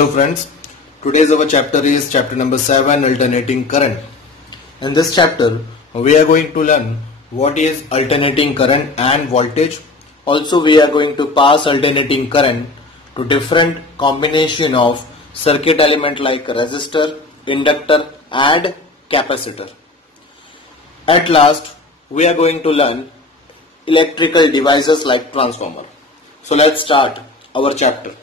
Hello friends, today's our chapter is chapter number 7, alternating current. In this chapter we are going to learn what is alternating current and voltage. Also we are going to pass alternating current to different combination of circuit element like resistor, inductor and capacitor. At last we are going to learn electrical devices like transformer. So let's start our chapter.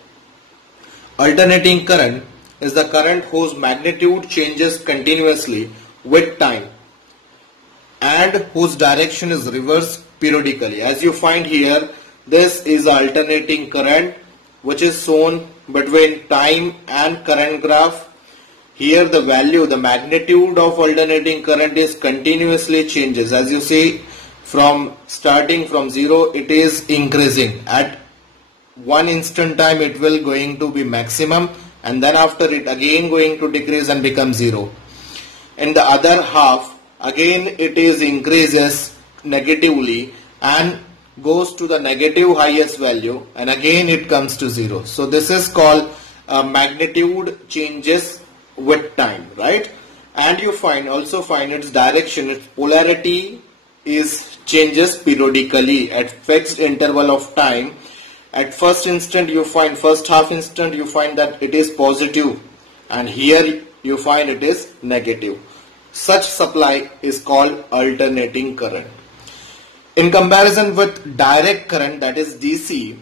Alternating current is the current whose magnitude changes continuously with time and whose direction is reversed periodically. As you find here, this is alternating current which is shown between time and current graph. Here the value, the magnitude of alternating current is continuously changes. As you see, starting from 0 it is increasing. At one instant time it will going to be maximum, and then after it again going to decrease and become 0. In the other half again it is increases negatively and goes to the negative highest value, and again it comes to 0. So this is called magnitude changes with time, right? And you also find its direction, its polarity is changes periodically at fixed interval of time. At first half instant you find that it is positive, and here you find it is negative. Such supply is called alternating current. In comparison with direct current, that is DC,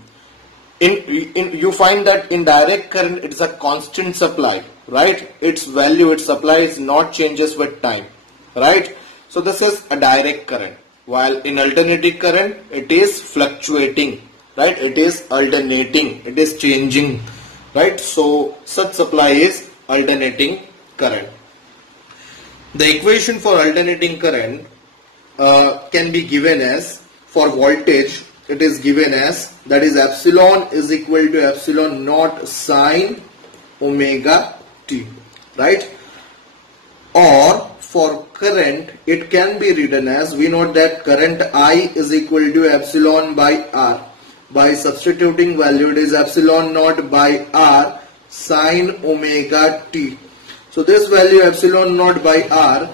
you find that in direct current it is a constant supply, right? Its value, its supply is not changes with time, right? So this is a direct current, while in alternating current it is fluctuating, right? It is alternating, it is changing, right? So such supply is alternating current. The equation for alternating current can be given as, for voltage it is given as, that is epsilon is equal to epsilon naught sine omega t, right? Or for current it can be written as, we know that current I is equal to epsilon by R. By substituting value, it is epsilon naught by R sine omega t. So this value epsilon naught by R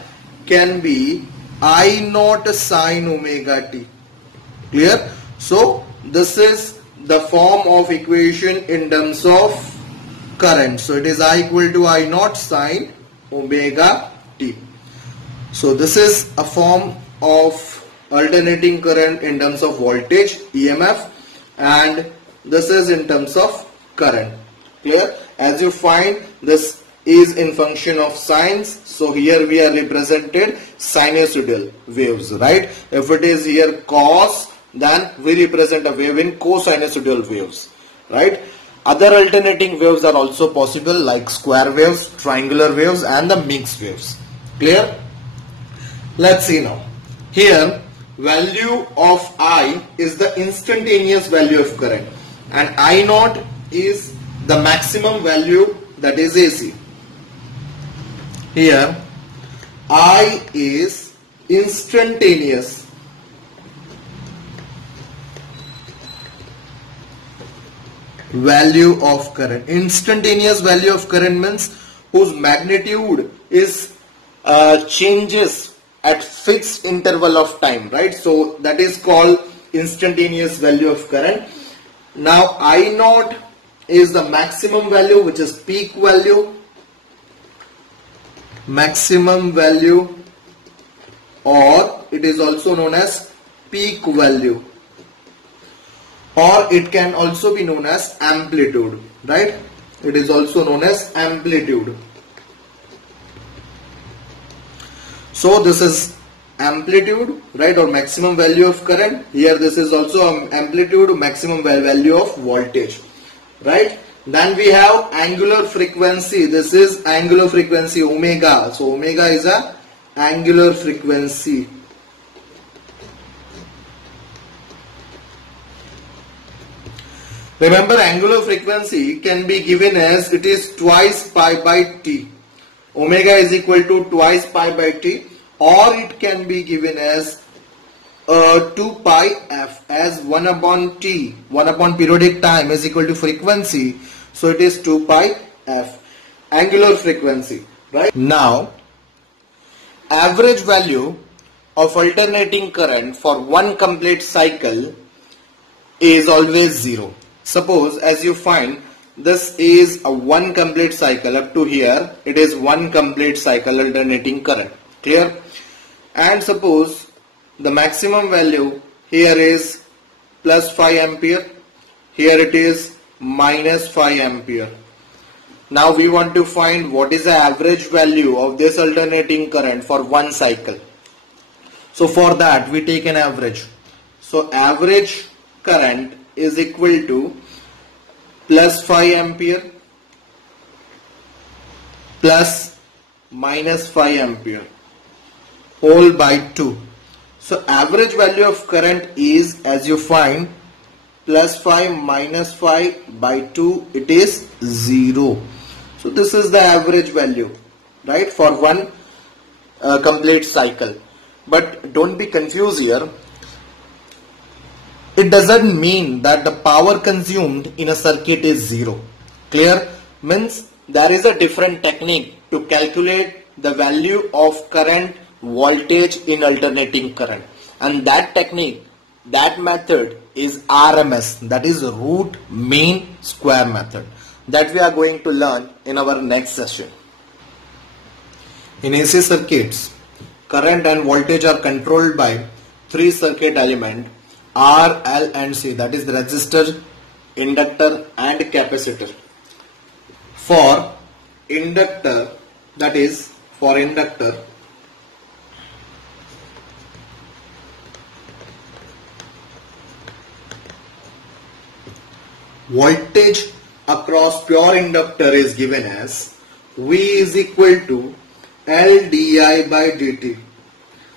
can be I naught sine omega t. Clear? So this is the form of equation in terms of current. So it is I equal to I naught sine omega t. So this is a form of alternating current in terms of voltage, EMF, and this is in terms of current. Clear? As you find, this is in function of sines, so here we are represented sinusoidal waves, right? If it is here cos, then we represent a wave in cosinusoidal waves, right? Other alternating waves are also possible, like square waves, triangular waves and the mixed waves. Clear? Let's see now. Here value of I is the instantaneous value of current, and I naught is the maximum value, that is AC. Here I is instantaneous value of current. Instantaneous value of current means whose magnitude is changes at fixed interval of time, right? So that is called instantaneous value of current. Now I naught is the maximum value, which is peak value, maximum value, or it is also known as peak value, or it can also be known as amplitude, right? It is also known as amplitude. So this is amplitude, right, or maximum value of current. Here this is also amplitude, maximum value of voltage, right? Then we have angular frequency. This is angular frequency, omega. So omega is a angular frequency. Remember, angular frequency can be given as, it is twice pi by t. Omega is equal to twice pi by t, or it can be given as 2 pi f, as 1 upon t, 1 upon periodic time is equal to frequency. So it is 2 pi F, angular frequency, right? Now, average value of alternating current for one complete cycle is always 0. Suppose as you find this is a one complete cycle up to here, it is one complete cycle alternating current, clear? And suppose the maximum value here is plus 5 ampere, here it is minus 5 ampere. Now we want to find what is the average value of this alternating current for one cycle. So for that we take an average. So average current is equal to plus 5 ampere plus minus 5 ampere whole by 2. So average value of current is, as you find, plus 5 minus 5 by 2, it is 0. So this is the average value, right, for one complete cycle. But don't be confused here. It doesn't mean that the power consumed in a circuit is 0. Clear? Means there is a different technique to calculate the value of current, voltage in alternating current, and that technique, that method is RMS, that is root mean square method, that we are going to learn in our next session. In AC circuits, current and voltage are controlled by three circuit elements R, L and C, that is the resistor, inductor and capacitor. For inductor, voltage across pure inductor is given as V is equal to L di by dt.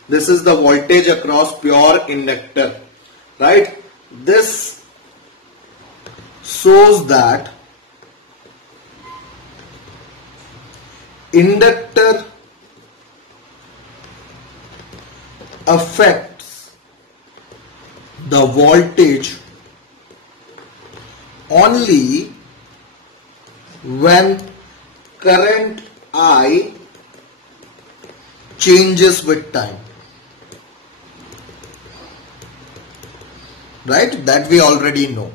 This is the voltage across pure inductor, right? This shows that inductor affects the voltage only when current I changes with time, right? That we already know.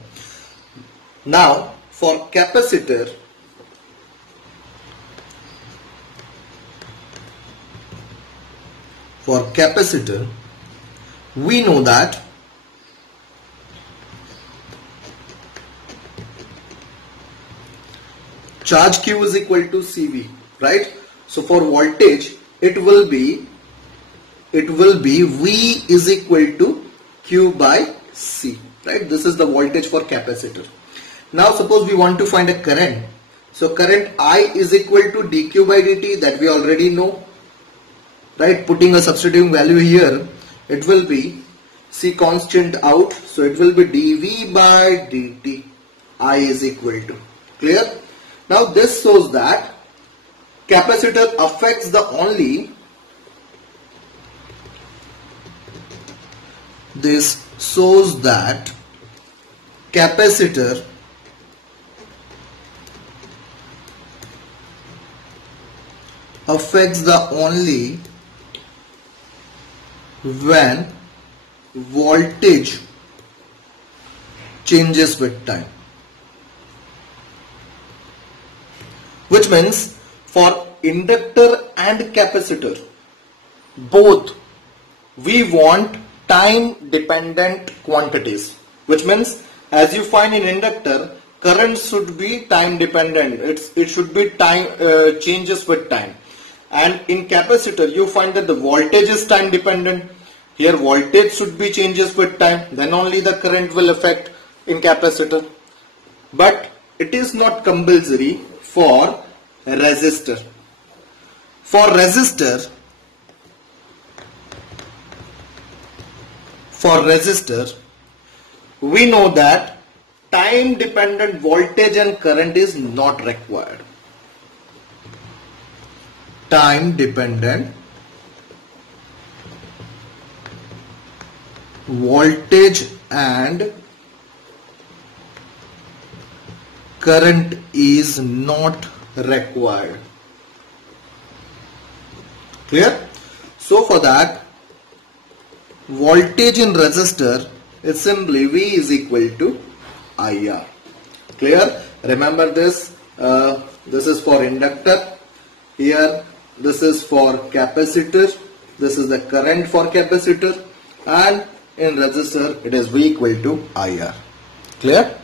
Now for capacitor, we know that charge Q is equal to CV, right? So for voltage it will be V is equal to Q by C, right? This is the voltage for capacitor. Now suppose we want to find a current. So current I is equal to dQ by dt, that we already know, right? Putting a substituting value here, it will be C constant out, so it will be dV by dt. I is equal to, clear? Now this shows that capacitor affects the only, this shows that capacitor affects the only when voltage changes with time, which means for inductor and capacitor both we want time dependent quantities, which means as you find in inductor, current should be time dependent, it should be time changes with time, and in capacitor you find that the voltage is time dependent. Here voltage should be changes with time, then only the current will affect in capacitor. But it is not compulsory for resistor. For resistor, we know that time dependent voltage and current is not required. Time dependent voltage and current is not required. Clear? So for that, voltage in resistor is simply V is equal to IR. Clear? Remember this. This is for inductor. Here this is for capacitor. This is the current for capacitor, and in resistor it is V equal to IR. Clear?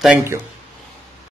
Thank you.